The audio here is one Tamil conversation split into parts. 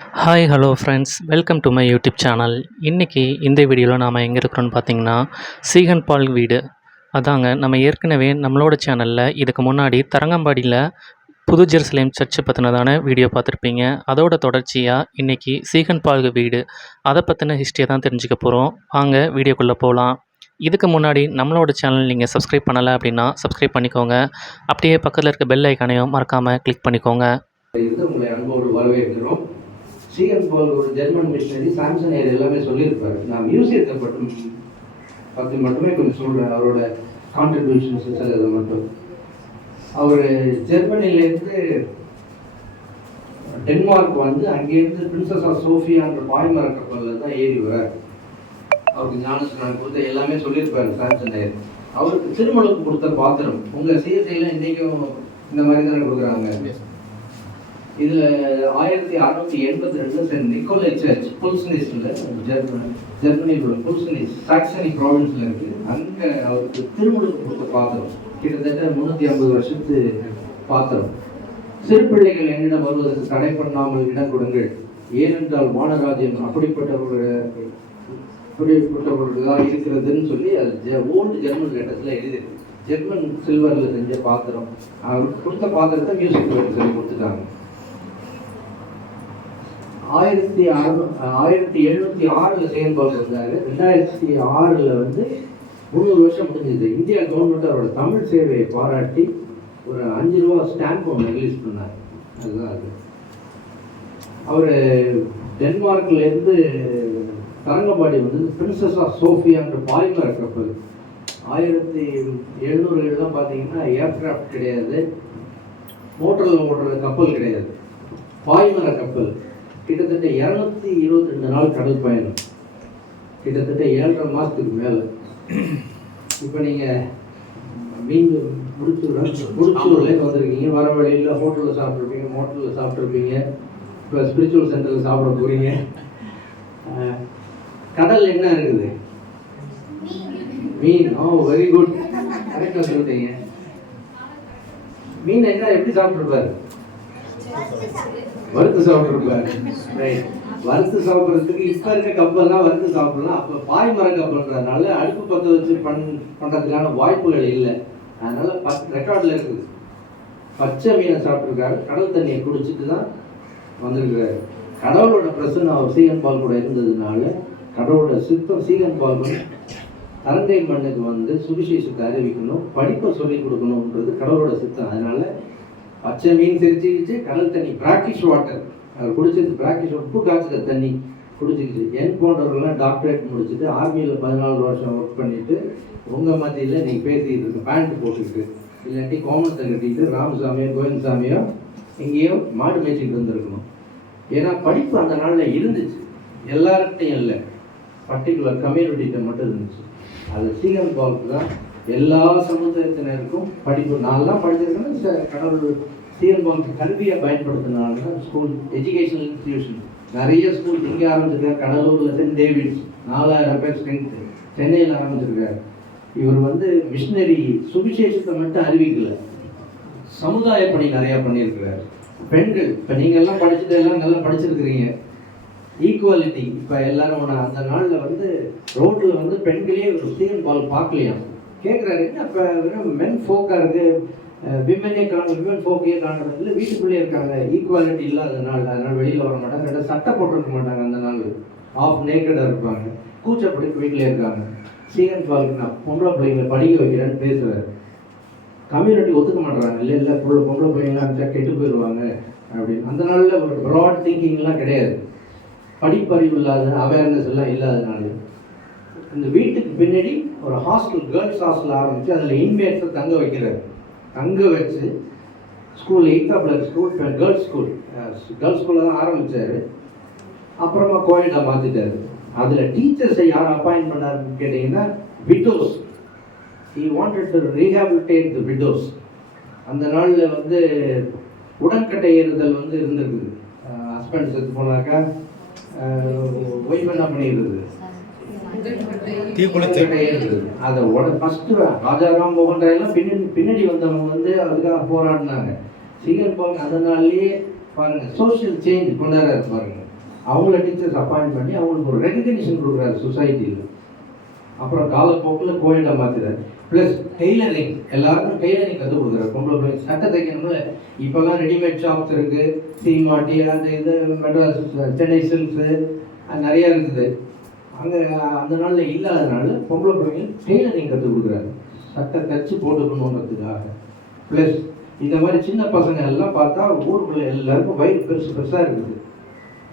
Hi hello friends welcome to my YouTube channel இன்றைக்கி இந்த வீடியோவில் நாம் எங்கே இருக்கிறோன்னு பார்த்தீங்கன்னா சீகன் பால் வீடு. அதாங்க நம்ம ஏற்கனவே நம்மளோட சேனலில் இதுக்கு முன்னாடி தரங்கம்பாடியில் புது ஜெருசலேம் சர்ச்சை பற்றினதான வீடியோ பார்த்துருப்பீங்க அதோட தொடர்ச்சியாக இன்றைக்கி சீகன் பால் வீடு. அதை பற்றின ஹிஸ்ட்ரியை தான் தெரிஞ்சுக்க போகிறோம் வாங்க வீடியோக்குள்ளே போகலாம் இதுக்கு முன்னாடி நம்மளோட சேனல் நீங்கள் சப்ஸ்கிரைப் பண்ணலை அப்படின்னா சப்ஸ்கிரைப் பண்ணிக்கோங்க. அப்படியே பக்கத்தில் இருக்க பெல் ஐக்கானையும் மறக்காமல் கிளிக் பண்ணிக்கோங்க. உங்களை அன்போடு வரவேற்கிறோம். சிஎன் பால் ஒரு ஜெர்மன் மிஷினரி சாம்சன் ஏர் எல்லாமே சொல்லியிருப்பாரு. நான் மியூசியத்தை மட்டும் பற்றி மட்டுமே கொஞ்சம் சொல்கிறேன் அவரோட கான்ட்ரிபியூஷன்ஸ் சிலது மட்டும். அவர் ஜெர்மனிலேருந்து டென்மார்க் வந்து அங்கேருந்து பிரின்சஸ் ஆஃப் சோஃபியான்ற பாய்மர கப்பலில் தான் ஏறி வரார் அவருக்கு ஞானஸ்நானம் கொடுத்த எல்லாமே சொல்லியிருப்பாரு சாம்சன் ஏர். அவருக்கு திருமணம் கொடுத்த பாத்திரம். உங்கள் சிஎஸ்ஐயில் இன்றைக்கும் இந்த மாதிரி தானே கொடுக்குறாங்க? இதுல ஆயிரத்தி அறுநூத்தி எண்பத்தி ரெண்டு சென்ட் நிக்கோலை சர்ச் புல்சனிஸ்ல ஜெர்மனி ஜெர்மனியில் உள்ள புல்சனிஸ் சாக்சனி ப்ராவின்ஸ்ல இருக்கு. அங்க அவருக்கு திருமணம் கொடுத்த பாத்திரம். கிட்டத்தட்ட முன்னூத்தி ஐம்பது வருஷத்து பாத்திரம். சிறு பிள்ளைகள் என்னிடம் வருவதற்கு தடை பண்ணாமல் இடம் கொடுங்கள். ஏனென்றால் வானராஜ்யம் அப்படிப்பட்டவர்களுடைய அப்படிப்பட்டவர்கள் இருக்கிறதுன்னு சொல்லி அது ஓல்டு ஜெர்மன் லெட்டர்ஸ்ல எழுதியிருக்கு. ஜெர்மன் சில்வரில் செஞ்ச பாத்திரம். அவருக்கு கொடுத்த பாத்திரத்தை மியூசிக் சொல்லி கொடுத்துட்டாங்க. ஆயிரத்தி அறுநூ ஆயிரத்தி எழுநூத்தி ஆறுல செயல்பாடு இருந்தாரு. ரெண்டாயிரத்தி ஆறுல வந்து முந்நூறு வருஷம் முடிஞ்சது. இந்தியா கவர்மெண்ட் அவரோட தமிழ் சேவையை பாராட்டி ஒரு அஞ்சு ரூபா ஸ்டாம்ப் ஒன்று ரிலீஸ் பண்ணார். அதுதான் அது. அவர் டென்மார்க்லேருந்து தரங்கம்பாடி வந்து பிரின்சஸ் ஆஃப் சோஃபியான்ற பாய்மர கப்பல் ஆயிரத்தி எழுநூறுகள்லாம் பார்த்தீங்கன்னா ஏர்கிராஃப்ட் கிடையாது. மோட்டரில் ஓடுற கப்பல் கிடையாது. பாய்மர கப்பல். கிட்டத்தட்ட இரநூத்தி இருபத்தி ரெண்டு நாள் கடல் பயணம். கிட்டத்தட்ட ஏழரை மாதத்துக்கு மேலே. இப்போ நீங்கள் மீண்டும் முடிச்சூர் முடிச்சூர்லேருந்து வந்திருக்கீங்க. வர வழியில் ஹோட்டலில் சாப்பிட்ருப்பீங்க ஹோட்டலில் சாப்பிட்ருப்பீங்க இப்போ ஸ்பிரிச்சுவல் சென்டரில் சாப்பிட போகிறீங்க கடல் என்ன இருக்குது? மீன். ஓ வெரி குட் கரெக்டாக சொல்லிட்டீங்க. மீன் என்ன எப்படி சாப்பிட்ருப்பாரு வறுத்து சாப்பிட்ருப்பாரு வறுத்து சாப்பிட்றதுக்கு இப்போ இருக்க கப்பல்லாம் வறுத்து சாப்பிடலாம். அப்போ பாய்மர கப்பல்ன்றதுனால அடுப்பு பற்ற வச்சு பண் பண்ணுறதுக்கான வாய்ப்புகள் இல்லை. அதனால பத் ரெக்கார்டில் இருக்குது. பச்சை மீனை சாப்பிட்ருக்காரு கடல் தண்ணியை குடிச்சிட்டு தான் வந்திருக்கிறாரு. கடவுளோட பிரசனை அவர் சீகன் பால் கூட இருந்ததுனால கடவுளோட சித்தம் சீகன் பால் கூட மண்ணுக்கு வந்து சுவிசேஷத்தை அறிவிக்கணும் படிப்பை சொல்லிக் கொடுக்கணுன்றது கடவுளோட சித்தம். அதனால பச்சை மீன் சிரிச்சுக்கிச்சு கடல் தண்ணி பிராக்டிஸ் வாட்டர் அவர் குடிச்சது பிராக்டிஸ் உப்பு காய்ச்சல தண்ணி குடிச்சிக்கிச்சு என் போன்றவர்கள்லாம் டாக்டரேட் முடிச்சுட்டு ஆர்மியில் பதினாலு வருஷம் ஒர்க் பண்ணிவிட்டு உங்கள் மத்தியில் நீங்கள் பேசிக்கிட்டு இருக்கு பேண்ட் போட்டுக்கிட்டு இல்லாட்டி கோமத்தை கட்டிக்கிட்டு ராமசாமியோ கோவிந்தசாமியோ எங்கேயோ மாடு மேய்ச்சிக்கிட்டு இருந்திருக்கணும். ஏன்னா படிப்பு அந்த நாளில் இருந்துச்சு. எல்லார்கிட்டையும் இல்லை. பர்டிகுலர் கம்யூனிட்டிகிட்ட மட்டும் இருந்துச்சு. அது சீகன் பால்க்கு தான் எல்லா சமுதாயத்தினருக்கும் படிப்பு நான்லாம் படிச்சிருக்கேன்னா கடவுள் சீகன் கல்வியை பயன்படுத்தினால ஸ்கூல் எஜுகேஷனல் இன்ஸ்டிடியூஷன் நிறைய ஸ்கூல் இங்கே ஆரம்பிச்சிருக்காரு கடலூரில் சென்ட் டேவிட்ஸ் நாலாயிரம் பேர் ஸ்ட்ரென்த் சென்னையில் ஆரம்பிச்சிருக்காரு. இவர் வந்து மிஷினரி சுவிசேஷத்தை மட்டும் அறிவிக்கல. சமுதாய பணி நிறையா பண்ணியிருக்கிறார். பெண்கள் இப்போ நீங்கள்லாம் படிச்சுட்டு எல்லாம் நல்லா படிச்சிருக்கிறீங்க. ஈக்குவாலிட்டி இப்போ எல்லாரும் அந்த நாளில் வந்து ரோட்டில் வந்து பெண்களே ஒரு சீன் பால் பார்க்கலையாம் கேட்குறாரு என்ன இப்போ வெறும் மென் ஃபோக்காக இருக்குது விமனே காணும் விமன் ஃபோக்கையே காணும். இல்லை வீட்டுக்குள்ளேயே இருக்காங்க. ஈக்குவாலிட்டி நாள் அதனால் வெளியில் வர மாட்டாங்க. ரெண்டு சட்டை போட்டிருக்க மாட்டாங்க அந்த நாள். ஆஃப் நேக்கடாக இருப்பாங்க. கூச்சப்பட்டு வீட்டிலே இருக்காங்க. சீகன் ஃபாலுக்கு நான் பொம்பளை பிள்ளைங்களை படிக்க வைக்கிறேன்னு பேசுகிறார் கம்யூனிட்டி ஒத்துக்க மாட்டுறாங்க இல்லை இல்லை பொம்பளை பிள்ளைங்களாம் அனுப்பிச்சா கெட்டு போயிடுவாங்க. அப்படின்னு. அந்த நாளில் ஒரு ப்ராட் திங்கிங்லாம் கிடையாது. படிப்பறிவு இல்லாத அவேர்னஸ் எல்லாம் இல்லாதனால. இந்த வீட்டுக்கு பின்னாடி ஒரு ஹாஸ்டல் கேர்ள்ஸ் ஹாஸ்டல் ஆரம்பித்து அதில் இன்மேட்ஸை தங்க வைக்கிறார் தங்க வச்சு ஸ்கூல் எயித்தாப்பில் ஸ்கூல் கேர்ள்ஸ் ஸ்கூல் கேர்ள்ஸ் ஸ்கூலில் தான் ஆரம்பித்தார் அப்புறமா கோயிடாக மாற்றிட்டார் அதில் டீச்சர்ஸை யார் அப்பாயிண்ட் பண்ணாருன்னு கேட்டிங்கன்னா widows he wanted to rehabilitate the widows அந்த நாளில் வந்து உடன்கட்டை ஏறுதல் வந்து இருந்திருக்குது. ஹஸ்பண்ட் செத்து போனாக்கா ஒய்ஃப் என்ன பண்ணிடுறது? அதை உட ஃபஸ்ட்டு ராஜாராம் மோகன் ராயெல்லாம் பின்னாடி பின்னாடி வந்தவங்க வந்து அதுக்காக போராடினாங்க. சீகன் பாருங்க அந்த நாள்லயே பாருங்க சோஷியல் சேஞ்ச் கொண்டாடுறாரு பாருங்க. அவங்கள டீச்சர்ஸ் அப்பாயிண்ட் பண்ணி அவங்களுக்கு ஒரு ரெகக்னிஷன் கொடுக்குறாரு சொசைட்டியில் அப்புறம் காலப்போக்கில் கோயிலாக மாற்றுறாரு ப்ளஸ் டெய்லரிங் எல்லாருக்கும் டெய்லரிங் கற்றுக் கொடுக்குறாரு. பொம்பளை பிள்ளைங்க சட்டை தைக்கணும்னு இப்போல்லாம் ரெடிமேட் ஷாப்ஸ் இருக்குது சீமாட்டி அது இது மெட்ராஸ் சென்னை சில்க்ஸு நிறையா இருக்குது. அங்கே அந்த நாளில் இல்லாதனால பொம்பளை பிள்ளைங்க டெய்லரிங் கற்றுக் கொடுக்குறாரு சட்டை தைச்சு போட்டுக்கணுன்றதுக்காக ப்ளஸ் இந்த மாதிரி சின்ன பசங்க எல்லாம் பார்த்தா ஊருக்குள்ள எல்லாருக்கும் வயிறு பெருசு பெருசாக இருக்குது.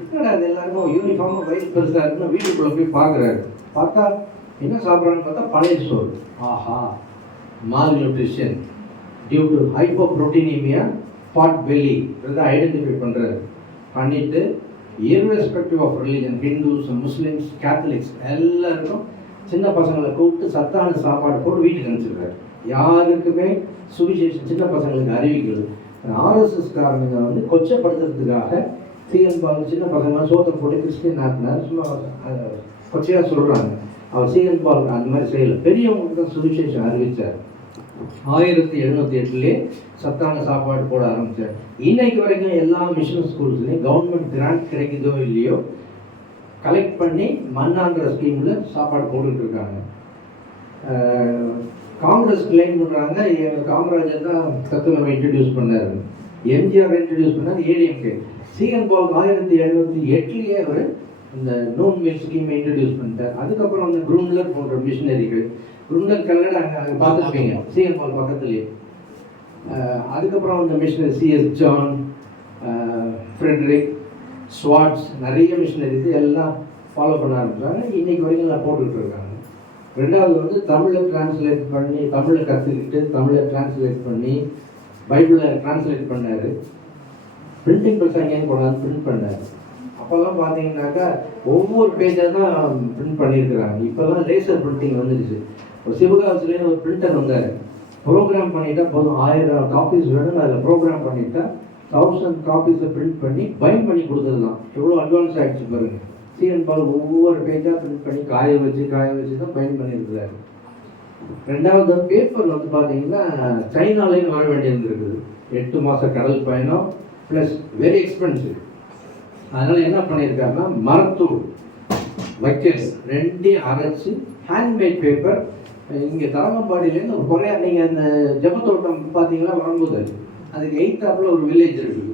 என்னடா அது எல்லாருக்கும் யூனிஃபார்மாக வயிறு பெருசாக இருக்குன்னு வீட்டுக்குள்ளே போய் பார்க்குறாரு. பார்த்தா என்ன சாப்பிட்றான்னு பார்த்தா பழைய சோறு. ஆஹா malnutrition due to hypoproteinemia pot belly இதை ஐடென்டிஃபை பண்ணுறாரு பண்ணிவிட்டு irrespective of religion Hindus Muslims Catholics எல்லாருக்கும் சின்ன பசங்களை கூப்பிட்டு சத்தான சாப்பாடு போட்டு வீட்டுக்கு அனுப்பிச்சிடுறாரு. யாருக்குமே சுவிசேஷம் சின்ன பசங்களுக்கு அறிவிக்கிறது. ஆர்எஸ்எஸ் காரணங்க வந்து கொச்சப்படுத்துறதுக்காக சிஎன் பால் சின்ன பசங்க சோத்தை போட்டு கிறிஸ்டின் ஆக்குனார் சும்மா கொச்சையாக சொல்கிறாங்க அவர் சிஎன் பால் அந்த மாதிரி செய்யலை. பெரியவங்களுக்கு தான் சுவிசேஷம் அறிவிச்சார். ஆயிரத்தி எழுநூத்தி எட்டுலேயே சத்தான சாப்பாடு போட ஆரம்பித்தார் இன்னைக்கு வரைக்கும் எல்லா மிஷன் ஸ்கூல்ஸ்லையும் கவர்மெண்ட் கிராண்ட் கிடைக்குதோ இல்லையோ கலெக்ட் பண்ணி மண்ணான்ற ஸ்கீமில் சாப்பாடு போட்டுட்டு இருக்காங்க. காங்கிரஸ் கிளைம் பண்ணுறாங்க காமராஜர் தான் தத்துவம் இன்ட்ரடியூஸ் பண்ணாரு. எம்ஜிஆர் இன்ட்ரடியூஸ் பண்ணார் ஏடிஎம்கே. சிஎன் பால் ஆயிரத்தி எழுநூத்தி எட்டுலேயே அவர் இந்த நோன் மில் ஸ்கீமை இன்ட்ரடியூஸ் பண்ணிட்டார். அதுக்கப்புறம் வந்து குரூம்லர் போன்ற மிஷினரிகள் குரூம்லர் கல்லட அங்கே அங்கே பார்த்துருப்பீங்க. சிஎன் பால் பக்கத்துலேயே. அதுக்கப்புறம் அந்த missionary CS John Frederick Schwartz நிறைய மிஷினரிஸ் எல்லாம் ஃபாலோ பண்ண ஆரம்பிச்சாங்க. இன்னைக்கு வரைக்கும் நான் போட்டுட்டு இருக்காங்க ரெண்டாவது வந்து தமிழை டிரான்ஸ்லேட் பண்ணி தமிழை கற்றுக்கிட்டு தமிழை டிரான்ஸ்லேட் பண்ணி பைபிளை டிரான்ஸ்லேட் பண்ணார். பிரிண்டிங் ப்ரெஸ் அங்கேயும் கொண்டாந்து பிரிண்ட் பண்ணார். அப்போல்லாம் பார்த்தீங்கன்னாக்கா ஒவ்வொரு பேஜாக தான் பிரிண்ட் பண்ணியிருக்கிறாங்க. இப்போல்லாம் லேசர் பிரிண்டிங் வந்துடுச்சு. ஒரு சிவகாசிலேயே ஒரு பிரிண்டர் வந்தார். ப்ரோக்ராம் பண்ணிட்டா போதும். ஆயிரம் காப்பீஸ் வேணும். அதில் ப்ரோக்ராம் பண்ணிட்டா தௌசண்ட் காப்பீஸை பிரிண்ட் பண்ணி பைண்ட் பண்ணி கொடுத்துடலாம் எவ்வளோ அட்வான்ஸ் ஆகிடுச்சு பாருங்க. சிஎன் பால் ஒவ்வொரு பேஜாக பிரிண்ட் பண்ணி காய வச்சு காய வச்சு தான் பைண்ட் பண்ணியிருக்கிறாரு. ரெண்டாவது பேப்பர் வந்து பார்த்தீங்கன்னா சைனாலேயும் வர வேண்டியது எட்டு மாத கடல் பயணம் ப்ளஸ் வெரி எக்ஸ்பென்சிவ் அதனால் என்ன பண்ணியிருக்காருன்னா மரத்தூள் வைக்கல் ரெண்டையும் அரைச்சி ஹேண்ட்மேட் பேப்பர் இங்கே தரங்கம்பாடியிலேருந்து ஒரு குறையா நீங்கள் அந்த ஜெபத்தோட்டம் பார்த்தீங்கன்னா வரும்போது? அதுக்கு எயித்தாப்பில் ஒரு வில்லேஜ் இருக்குது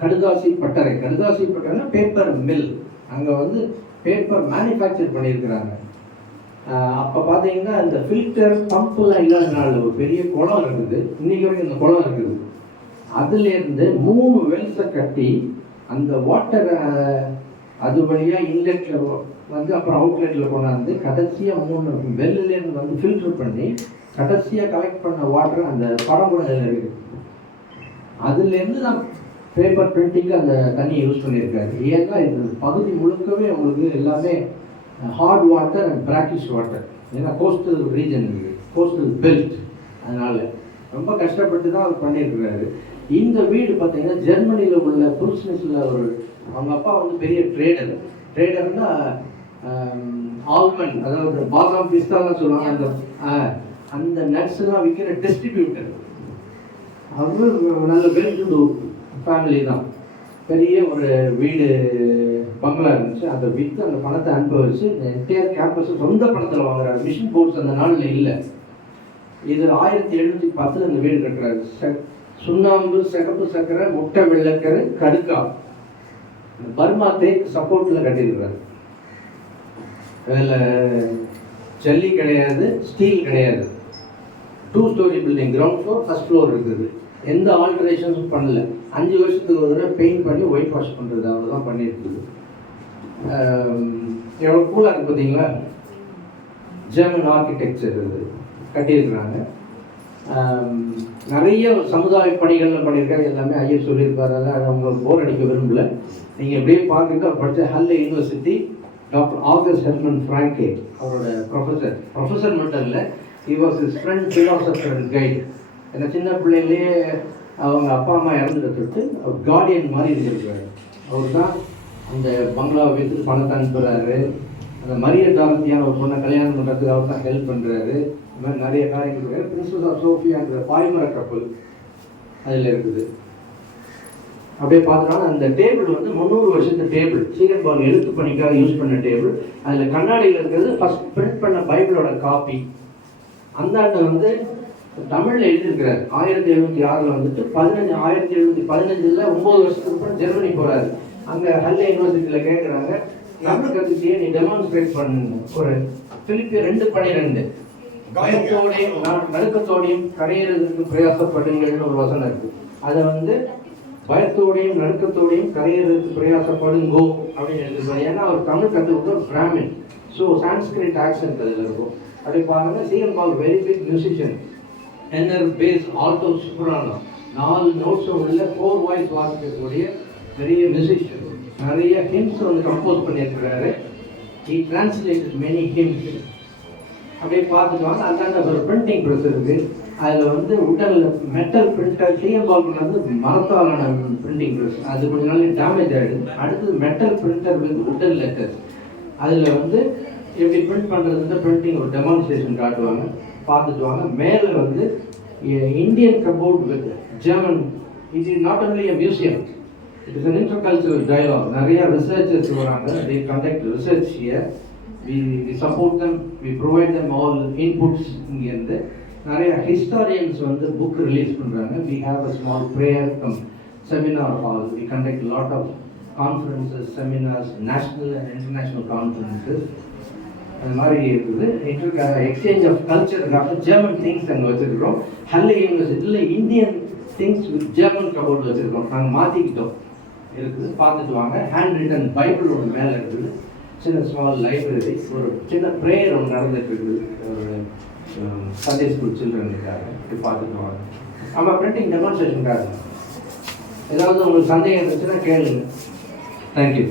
கடுதாசி பட்டறை. கடுதாசி பட்டறைனா பேப்பர் மில் அங்கே வந்து பேப்பர் மேனுஃபேக்சர் பண்ணியிருக்கிறாங்க. அப்போ பார்த்தீங்கன்னா இந்த ஃபில்டர் பம்புலாம் இல்லாதனால ஒரு பெரிய குளம் இருக்குது. இன்றைக்கி வரைக்கும் இந்த குளம் இருக்குது. அதுலேருந்து மூணு வெல்ஸை கட்டி அந்த வாட்டரை அது வழியாக இன்லெட்டில் வந்து அப்புறம் அவுட்லெட்டில் கொண்டாந்து கடைசியாக மூணு வெல்லுலேருந்து வந்து ஃபில்டர் பண்ணி கடைசியாக கலெக்ட் பண்ண வாட்டர் அந்த படம் கூட அதில் இருக்குது அதுலேருந்து நான் பேப்பர் பிரிண்டிங்க்கு அந்த தண்ணியை யூஸ் பண்ணியிருக்காரு. ஏன்னா இந்த பகுதி முழுக்கவே உங்களுக்கு எல்லாமே hard water and brackish water ஏன்னா கோஸ்டல் ரீஜன் இருக்குது கோஸ்டல் பெல்ட் அதனால் ரொம்ப கஷ்டப்பட்டு தான் அவர் பண்ணியிருக்கிறாரு. இந்த வீடு பார்த்தீங்கன்னா ஜெர்மனியில் உள்ள புருஷ்னஸில் ஒரு அவங்க அப்பா வந்து பெரிய ட்ரேடர் ட்ரேடர்னால் ஆல்மண்ட் அதாவது பாதாம் பிஸ்தாலாம் சொல்லுவாங்க அந்த அந்த அந்த எல்லாம் விற்கிற டிஸ்ட்ரிபியூட்டர் அவர் நல்ல வெல்டு ஃபேமிலி தான். பெரிய ஒரு வீடு பங்களா இருந்துச்சு. அதை விற்று அந்த பணத்தை அனுபவிச்சு இந்த என்டையர் கேம்பஸ் சொந்த பணத்தில் வாங்குறாரு. மிஷின் போர்ட்ஸ் அந்த நாளில் இல்லை. இது ஆயிரத்தி எழுநூற்றி பத்தில் இந்த வீடு கட்டுறாரு. ச சுண்ணாம்பு சிகப்பு சக்கரை முட்டை வெள்ளக்கரை கடுக்கா. பர்மா தேக்கு சப்போர்ட்டில் கட்டியிருக்கிறாரு. அதில் ஜல்லி கிடையாது ஸ்டீல் கிடையாது. Two storey building ground floor first floor இருக்குது. எந்த ஆல்ட்ரேஷன்ஸும் பண்ணல. அஞ்சு வருஷத்துக்கு ஒரு தடவை பெயிண்ட் பண்ணி ஒயிட் வாஷ் பண்ணுறது அவ்வளோதான் பண்ணியிருக்குது. எவ்வளோ கூலாக இருக்குது பார்த்தீங்களா ஜெர்மன் ஆர்கிடெக்சர் இது கட்டியிருக்கிறாங்க. நிறைய சமுதாய பணிகள்லாம் பண்ணியிருக்காரு எல்லாமே ஐயர் சொல்லியிருப்பாரு. அதை அவங்களுக்கு போர் அடிக்க விரும்பல. நீங்கள் எப்படியே பார்த்துட்டு அவர் படித்த ஹல்ல university doctor August Hermann Francke அவரோட ப்ரொஃபஸர் ப்ரொஃபஸர் மட்டும் இல்லை he is friend friend philosopher and guide. ஏன்னா சின்ன பிள்ளையிலேயே அவங்க அப்பா அம்மா இறந்துட்டு அவர் கார்டியன் மாதிரி இருந்திருக்காரு அவர் தான் அந்த பங்களாவை வைத்து பணத்தை அனுப்புகிறாரு அந்த மரிய டாரத்தியான ஒரு பொண்ணை கல்யாணம் பண்ணுறதுக்கு அவர் தான் ஹெல்ப் பண்ணுறாரு இந்த மாதிரி நிறைய காரியங்கள் இருக்காரு பிரின்சஸ் ஆஃப் சோஃபியாங்கிற பாய்மர கப்பல் அதில் இருக்குது. அப்படியே பார்த்தோம்னா அந்த டேபிள் வந்து முந்நூறு வருஷத்து டேபிள் சீகன் பால் எழுத்து பணிக்காக யூஸ் பண்ண டேபிள் அதில் கண்ணாடியில் இருக்கிறது ஃபஸ்ட் பிரிண்ட் பண்ண பைபிளோட காப்பி அந்த ஆண்டு வந்து தமிழில் எழுதியிருக்கிறார். ஆயிரத்தி எழுநூத்தி ஆறில் வந்துட்டு பதினஞ்சு ஆயிரத்தி எழுநூத்தி பதினஞ்சில் ஒம்பது வருஷத்துக்கு அப்புறம் ஜெர்மனி போகிறாரு அங்கே ஹல்லே யூனிவர்சிட்டியில் கேட்குறாங்க தமிழ் நீ டெமான்ஸ்ட்ரேட் பண்ணு ஒரு பிலிப்பி ரெண்டு பனிரெண்டு. நடுக்கத்தோடையும் நடுக்கத்தோடையும் கரையிறதுக்கு பிரயாசப்படுங்கள்னு ஒரு வசனம் இருக்கு. அதை வந்து பயத்தோடையும் நடுக்கத்தோடையும் கரையிறதுக்கு பிரயாசப்படுங்கோ அப்படின்னு எழுதிருப்பாரு ஏன்னா அவர் தமிழ் கற்றுக்கிட்ட ஒரு பிராமின் ஸோ சான்ஸ்கிரிட் ஆக்சன்ட் அதில் இருக்கும். அப்படி பாருங்கள் CM Paul very big musician tenor bass alto soprano நாலு நோட்ஸும் உள்ள ஃபோர் வாய்ஸ் வாசிக்கக்கூடிய பெரிய மியூசிஷியன் நிறைய ஹிம்ஸ் வந்து கம்போஸ் பண்ணியிருக்கிறாரு. ஹி டிரான்ஸ்லேட்டட் மெனி ஹிம்ஸ் அப்படியே பார்த்துக்கலாம் அந்தாண்ட ஒரு பிரிண்டிங் ப்ரெஸ் அதில் வந்து உடல் மெட்டல் பிரிண்டர் டிஎம் பால்கன் வந்து மரத்தாலான பிரிண்டிங் ப்ரெஸ் அது கொஞ்ச நாள் டேமேஜ் ஆகிடுது அடுத்தது மெட்டல் பிரிண்டர் வித் உடல் லெட்டர்ஸ் அதில் வந்து எப்படி பிரிண்ட் பண்ணுறதுன்னு பிரிண்டிங் ஒரு டெமான்ஸ்ட்ரேஷன் காட்டுவாங்க பார்த்துட்டு வாங்க. மேலே வந்து Indian cupboard with German it is not only a museum it is an intercultural dialogue நிறைய ரிசர்ச்சர்ஸ் வராங்க. They conduct research here we we support them we provide them all inputs இங்கேருந்து நிறைய ஹிஸ்டாரியன்ஸ் வந்து புக் ரிலீஸ் பண்ணுறாங்க we have a small prayer cum seminar hall we conduct lot of conferences seminars national and international conferences அது மாதிரி இருக்குது. இன்டர் எக்ஸ்சேஞ்ச் ஆஃப் கல்ச்சருக்காக ஜெர்மன் திங்ஸ் அங்கே வச்சுருக்கிறோம். ஹல்லி யூனிவர்சிட்டியில் Indian things with German cupboard வச்சுருக்கோம் நாங்கள் மாற்றிக்கிட்டோம் இருக்குது. பார்த்துட்டு வாங்க. ஹேண்ட் ரிட்டன் பைபிள் ஒன்று மேலே இருக்குது. சின்ன ஸ்மால் லைப்ரரி ஒரு சின்ன ப்ரேயர் ஒன்று நடந்துட்டு இருக்குது. ஒரு சண்டே ஸ்கூல் சில்ட்ரனுக்காக இது பார்த்துட்டு வாங்க நம்ம பிரிண்டிங் டெமான்ஸ்ட்ரேஷனுக்காக ஏதாவது உங்களுக்கு சந்தேகம் இருந்துச்சுன்னா கேளுங்க. தேங்க்யூ